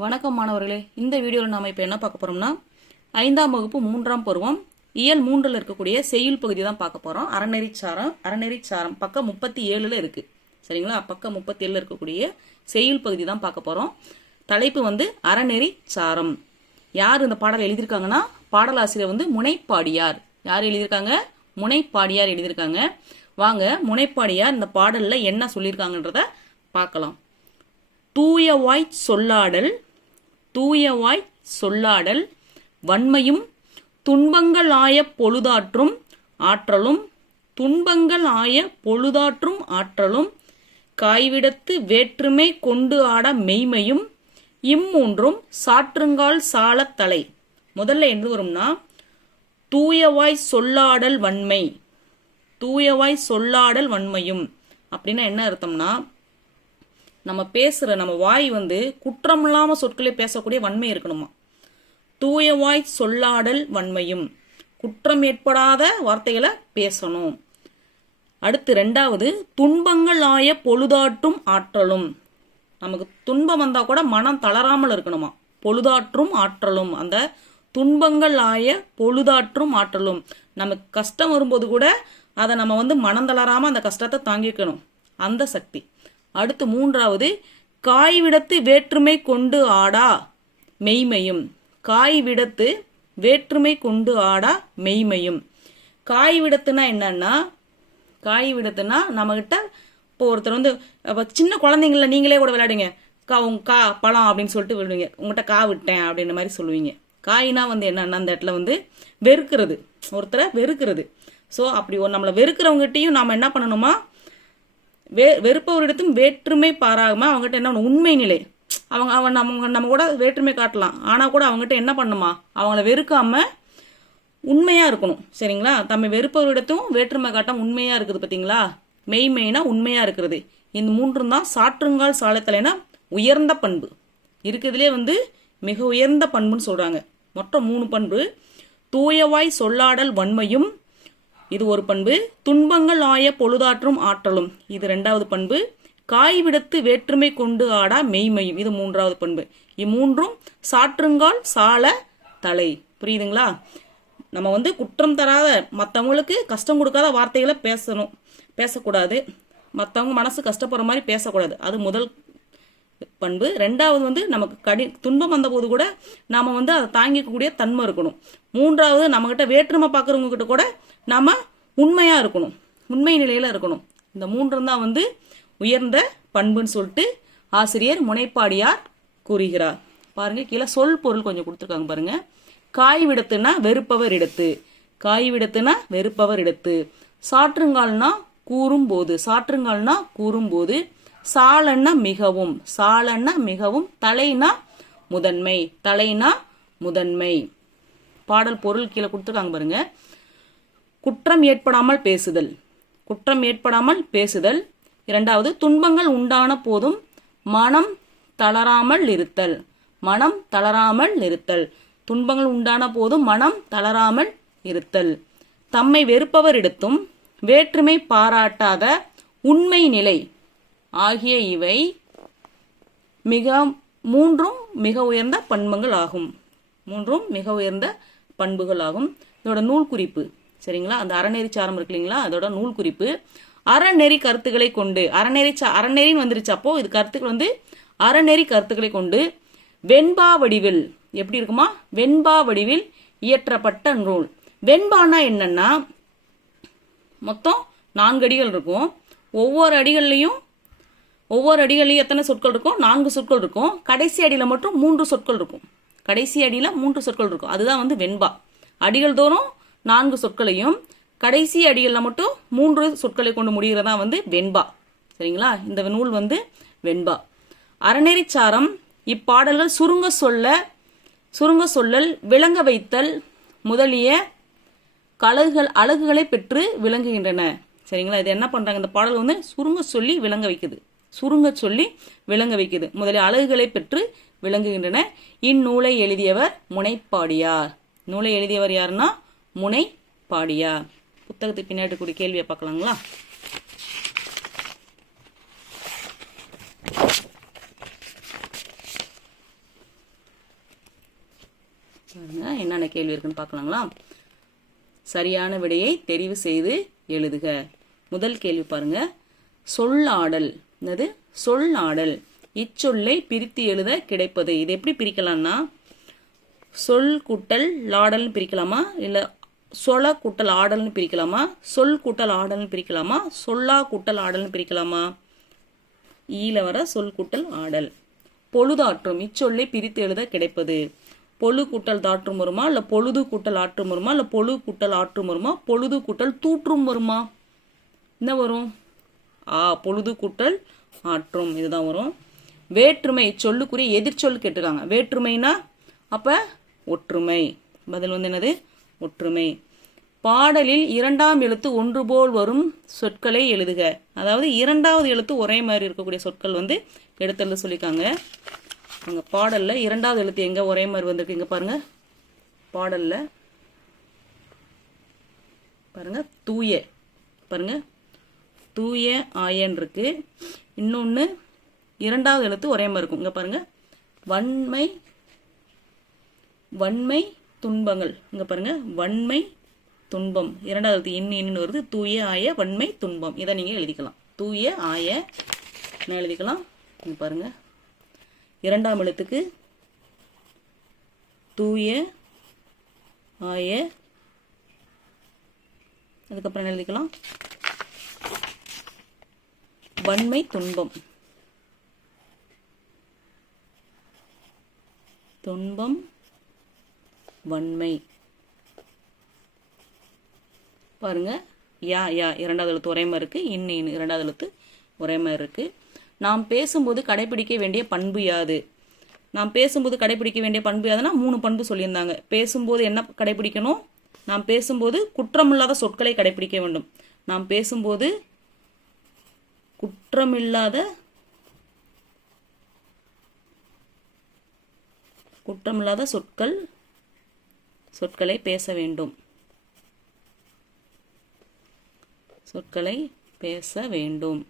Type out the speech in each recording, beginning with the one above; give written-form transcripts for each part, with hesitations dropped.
வணக்கம் மாணவர்களே, இந்த வீடியோவில் நாம் இப்போ என்ன பார்க்க போகிறோம்னா 5ஆம் வகுப்பு 3ஆம் பருவம் இயல் 3ல் இருக்கக்கூடிய செய்யுள் பகுதி தான் பார்க்க போகிறோம். அறநெறிச்சாரம் பக்கம் 37ல் இருக்குது. சரிங்களா? பக்கம் 37ல் இருக்கக்கூடிய செய்யுள் பகுதி தான் பார்க்க போகிறோம். தலைப்பு வந்து அறநெறிச்சாரம். யார் இந்த பாடல் எழுதியிருக்காங்கன்னா பாடலாசிரியர் வந்து முனைப்பாடியார். யார் எழுதியிருக்காங்க? முனைப்பாடியார் எழுதியிருக்காங்க. வாங்க முனைப்பாடியார் இந்த பாடலில் என்ன சொல்லியிருக்காங்கன்றத பார்க்கலாம். தூயவாய் சொல்லாடல் வன்மையும் துன்பங்கள் ஆய பொழுதாற்றும் ஆற்றலும் காய்விடத்து வேற்றுமை கொண்டு ஆட மெய்மையும் இம்மூன்றும் சாற்றுங்கால் சாலத் தலை. முதல்ல என்ன வரும்னா தூயவாய் சொல்லாடல் வன்மையும் அப்படின்னா என்ன அர்த்தம்னா, நம்ம பேசுகிற நம்ம வாய் வந்து குற்றம் இல்லாமல் சொற்களை பேசக்கூடிய வன்மை இருக்கணுமா. தூயவாய் சொல்லாடல் வன்மையும், குற்றம் ஏற்படாத வார்த்தைகளை பேசணும். அடுத்து 2வது துன்பங்கள் ஆய பொழுதாற்றும் ஆற்றலும். நமக்கு துன்பம் வந்தால் கூட மனம் தளராமல் இருக்கணுமா. பொழுதாற்றும் ஆற்றலும், அந்த துன்பங்கள் ஆய பொழுதாற்றும் ஆற்றலும். நமக்கு கஷ்டம் வரும்போது கூட அதை நம்ம வந்து மனம் தளராமல் அந்த கஷ்டத்தை தாங்கிக்கணும், அந்த சக்தி. அடுத்து 3வது காய்விடத்து வேற்றுமை கொண்டு ஆடா மெய்மையும். காய்விடத்து வேற்றுமை கொண்டு ஆடா மெய்மையும். காய்விடத்துனா என்னன்னா, காய்விடத்துனா நம்மகிட்ட இப்போ ஒருத்தர் வந்து சின்ன குழந்தைங்கள நீங்களே கூட விளையாடுங்க, கா பழம் அப்படின்னு சொல்லிட்டு விடுவீங்க, உங்கள்கிட்ட கா விட்டேன் அப்படின்ற மாதிரி சொல்லுவீங்க. காய்னா வந்து என்னன்னா அந்த இடத்துல வந்து வெறுக்கிறது, ஒருத்தரை வெறுக்கிறது. ஸோ அப்படி நம்மளை வெறுக்கிறவங்ககிட்டையும் நாம் என்ன பண்ணணுமா, வெறுப்பவரிடத்தும் வேற்றுமை பாராம அவங்ககிட்ட என்ன உண்மை நிலை, நம்ம கூட வேற்றுமை காட்டலாம், ஆனால் கூட அவங்ககிட்ட என்ன பண்ணுமா, அவங்கள வெறுக்காம உண்மையா இருக்கணும். சரிங்களா? தம்மை வெறுப்பவரிடத்தும் வேற்றுமை காட்டாம உண்மையா இருக்குது. பார்த்தீங்களா? மெய்மைனா உண்மையா இருக்கிறது. இந்த 3 தான் சாற்றுங்கால் சாலத்தலைனா உயர்ந்த பண்பு இருக்குதுலே வந்து மிக உயர்ந்த பண்புன்னு சொல்றாங்க. மொத்தம் 3 பண்பு. தூயவாய் சொல்லாடல் வன்மையும், இது ஒரு பண்பு. துன்பங்கள் ஆய பொழுதாற்றும் ஆற்றலும், இது 2வது பண்பு. காய்விடத்து வேற்றுமை கொண்டு ஆடா மெய்மையும், இது 3வது பண்பு. இம்மூன்றும் சாற்றுங்கால் சால தலை. புரியுதுங்களா? நம்ம வந்து குற்றம் தராத, மற்றவங்களுக்கு கஷ்டம் கொடுக்காத வார்த்தைகளை பேசக்கூடாது. மற்றவங்க மனசு கஷ்டப்படுற மாதிரி பேசக்கூடாது. அது முதல் பண்பு. 2வது வந்து நமக்கு துன்பம் வந்த போது கூட நாம வந்து அதை தாங்கிக்கக்கூடிய தன்மை இருக்கணும். 3வது நம்மகிட்ட வேற்றுமை பார்க்குறவங்க கிட்ட கூட நாம உண்மையா இருக்கணும், உண்மை நிலையில இருக்கணும். இந்த 3 தான் வந்து உயர்ந்த பண்புன்னு சொல்லிட்டு ஆசிரியர் முனைப்பாடியார் கூறுகிறார். பாருங்க, கீழே சொல் பொருள் கொஞ்சம் கொடுத்துருக்காங்க பாருங்க. காய்விடத்துனா வெறுப்பவர் இடத்து, சாற்றுங்கால்னா கூறும்போது, சாலன்னா மிகவும், தலைனா முதன்மை. பாடல் பொருள் கீழே கொடுத்துருக்காங்க பாருங்க. குற்றம் ஏற்படாமல் பேசுதல். 2வது துன்பங்கள் உண்டான போதும் மனம் தளராமல் இருத்தல். துன்பங்கள் உண்டான போதும் மனம் தளராமல் இருத்தல். தம்மை வெறுப்பவரிடத்தும் வேற்றுமை பாராட்டாத உண்மை நிலை ஆகிய இவை 3 மிக உயர்ந்த பண்புகள் ஆகும். இதோட நூல் குறிப்பு. சரிங்களா? அந்த அறநெறிச்சாரம் இருக்கு இல்லைங்களா, அதோட நூல் குறிப்பு. அறநெறி கருத்துக்களை கொண்டு, அறநெறின்னு வந்துருச்சு. அப்போ இது கருத்துக்கள் வந்து அறநெறி கருத்துக்களை கொண்டு வெண்பா வடிவில், எப்படி இருக்குமா, வெண்பா வடிவில் இயற்றப்பட்ட நூல். வெண்பானா என்னன்னா, மொத்தம் 4 அடிகள் இருக்கும். ஒவ்வொரு அடிகள்லையும் எத்தனை சொற்கள் இருக்கும்? 4 சொற்கள் இருக்கும். கடைசி அடியில மட்டும் 3 சொற்கள் இருக்கும். அதுதான் வந்து வெண்பா. அடிகள் தோறும் 4 சொற்களையும், கடைசி அடிகளில் மட்டும் 3 சொற்களை கொண்டு முடிகிறதா வந்து வெண்பா. சரிங்களா? இந்த நூல் வந்து வெண்பா. அறநெறிச்சாரம் இப்பாடல்கள் சுருங்க சொல்லல், விளங்க வைத்தல் முதலிய அழகுகளை பெற்று விளங்குகின்றன. சரிங்களா? இது என்ன பண்றாங்க, இந்த பாடல் வந்து சுருங்க சொல்லி விளங்க வைக்குது முதலிய அழகுகளை பெற்று விளங்குகின்றன. இந்நூலை எழுதியவர் முனைப்பாடியார். நூலை எழுதியவர் யாருன்னா முனைப்பாடியார். புத்தகத்துக்கு பின்னாடி கூடிய கேள்வியை பார்க்கலாங்களா? என்னென்ன கேள்வி இருக்குன்னு பார்க்கலாங்களா? சரியான விடையை தெரிவு செய்து எழுதுக. முதல் கேள்வி பாருங்க. சொல்லாடல். என்னது? சொல்லாடல். இச்சொல்லை பிரித்து எழுத கிடைப்பது. இது எப்படி பிரிக்கலாம்னா, சொல் கூட்டல் லாடல்னு பிரிக்கலாமா, இல்ல சொல கூட்டல் ஆடல்னு பிரிக்கலாமா, சொல் கூட்டல் ஆடல்னு பிரிக்கலாமா, சொல்லா கூட்டல் ஆடல்னு பிரிக்கலாமா? ஈல வர சொல் கூட்டல் ஆடல். பொழுதாற்றும். இச்சொல்லை பிரித்து எழுத கிடைப்பது. பொழு கூட்டல் தாற்றும் வருமா, இல்ல பொழுது கூட்டல் ஆற்றும் வருமா, இல்ல பொழு கூட்டல் ஆற்றும் வருமா, பொழுது கூட்டல் தூற்றும் வருமா? என்ன வரும்? பொழுது கூட்டல் ஆற்றும். இதுதான் வரும். வேற்றுமை. சொல்லுக்குரிய எதிர்ச்சொல் கேட்டிருக்காங்க. வேற்றுமைனா அப்ப ஒற்றுமை. பதில் வந்து என்னது? ஒற்றுமை. பாடலில் இரண்டாம் எழுத்து ஒன்று போல் வரும் சொற்களை எழுதுக. அதாவது இரண்டாவது எழுத்து ஒரே மாதிரி இருக்கக்கூடிய சொற்கள் வந்து எடுத்து சொல்லியிருக்காங்க. அங்க பாடல்ல இரண்டாவது எழுத்து எங்க ஒரே மாதிரி வந்திருக்கு? இங்க பாருங்க. பாடல்ல பாருங்க, தூய. பாருங்க, தூய ஆயன் இருக்கு. இன்னொன்னு இரண்டாவது எழுத்து ஒரே மாதிரி இருக்கும். இங்க பாருங்க, வன்மை வன்மை துன்பங்கள். இங்க பாருங்க, வன்மை துன்பம். இரண்டாவது எழுத்து இன்னும் வருது. தூய ஆய வன்மை துன்பம். இதை நீங்க எழுதிக்கலாம். தூய ஆய என்ன எழுதிக்கலாம்? இங்க பாருங்க, இரண்டாம் எழுத்துக்கு தூய ஆய, அதுக்கப்புறம் என்ன எழுதிக்கலாம்? வன்மை துன்பம். துன்பம் வன்மை. பாருங்க, யா யா இரண்டாவது எழுத்து ஒரே மாதிரி இருக்கு. இன்னும் இரண்டாவது எழுத்து ஒரே மாதிரி இருக்கு. நாம் பேசும்போது கடைபிடிக்க வேண்டிய பண்பு யாது? நாம் பேசும்போது கடைபிடிக்க வேண்டிய பண்பு யாதுன்னா 3 பண்பு சொல்லியிருந்தாங்க. பேசும்போது என்ன கடைபிடிக்கணும்? நாம் பேசும்போது குற்றமில்லாத சொற்களை கடைபிடிக்க வேண்டும். நாம் பேசும்போது குற்றமில்லாத சொற்களை பேச வேண்டும். சொற்களை பேச வேண்டும்.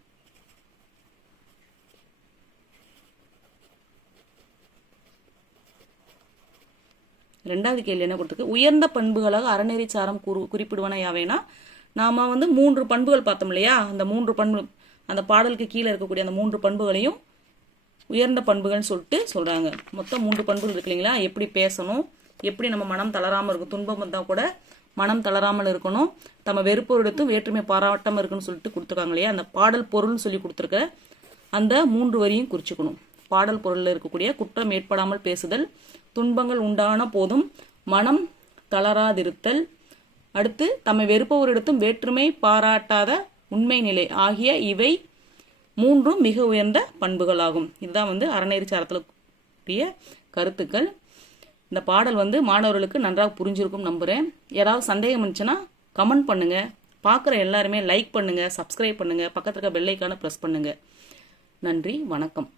ரெண்டாவது கேள்வி என்ன கொடுத்துருக்கு? உயர்ந்த பண்புகளாக அறநெறி சாரம் குறிப்பிடுவன யாவைனா, நாம வந்து 3 பண்புகள் பார்த்தோம் இல்லையா? அந்த 3 பண்பு, அந்த பாடலுக்கு கீழே இருக்கக்கூடிய அந்த 3 பண்புகளையும் உயர்ந்த பண்புகள்னு சொல்லிட்டு சொல்றாங்க. மொத்தம் 3 பண்புகள் இருக்கு இல்லைங்களா? எப்படி பேசணும், எப்படி நம்ம மனம் தளராமல் இருக்கும், துன்பம் வந்தால் கூட மனம் தளராமல் இருக்கணும், நம்ம வெறுப்போரிடத்தும் வேற்றுமை பாராட்டாமல் இருக்குன்னு சொல்லிட்டு கொடுத்துருக்காங்க இல்லையா? அந்த பாடல் பொருள்னு சொல்லி கொடுத்துருக்க அந்த 3 வரியும் குறிச்சுக்கணும். பாடல் பொருளில் இருக்கக்கூடிய குற்றம் ஏற்படாமல் பேசுதல், துன்பங்கள் உண்டான போதும் மனம் தளராதிருத்தல், அடுத்து தம்மை வெறுப்பவரிடத்தும் வேற்றுமை பாராட்டாத உண்மை நிலை ஆகிய இவை 3ம் மிக உயர்ந்த பண்புகளாகும். இதுதான் வந்து அறநெறி சாரத்தில் கருத்துக்கள். இந்த பாடல் வந்து மாணவர்களுக்கு நன்றாக புரிஞ்சிருக்கும் நம்புகிறேன். ஏதாவது சந்தேகம் இருந்துச்சுன்னா கமெண்ட் பண்ணுங்க. பார்க்குற எல்லாருமே லைக் பண்ணுங்க, சப்ஸ்கிரைப் பண்ணுங்க, பக்கத்துல இருக்க பெல் ஐக்கானை ப்ரெஸ் பண்ணுங்க. நன்றி, வணக்கம்.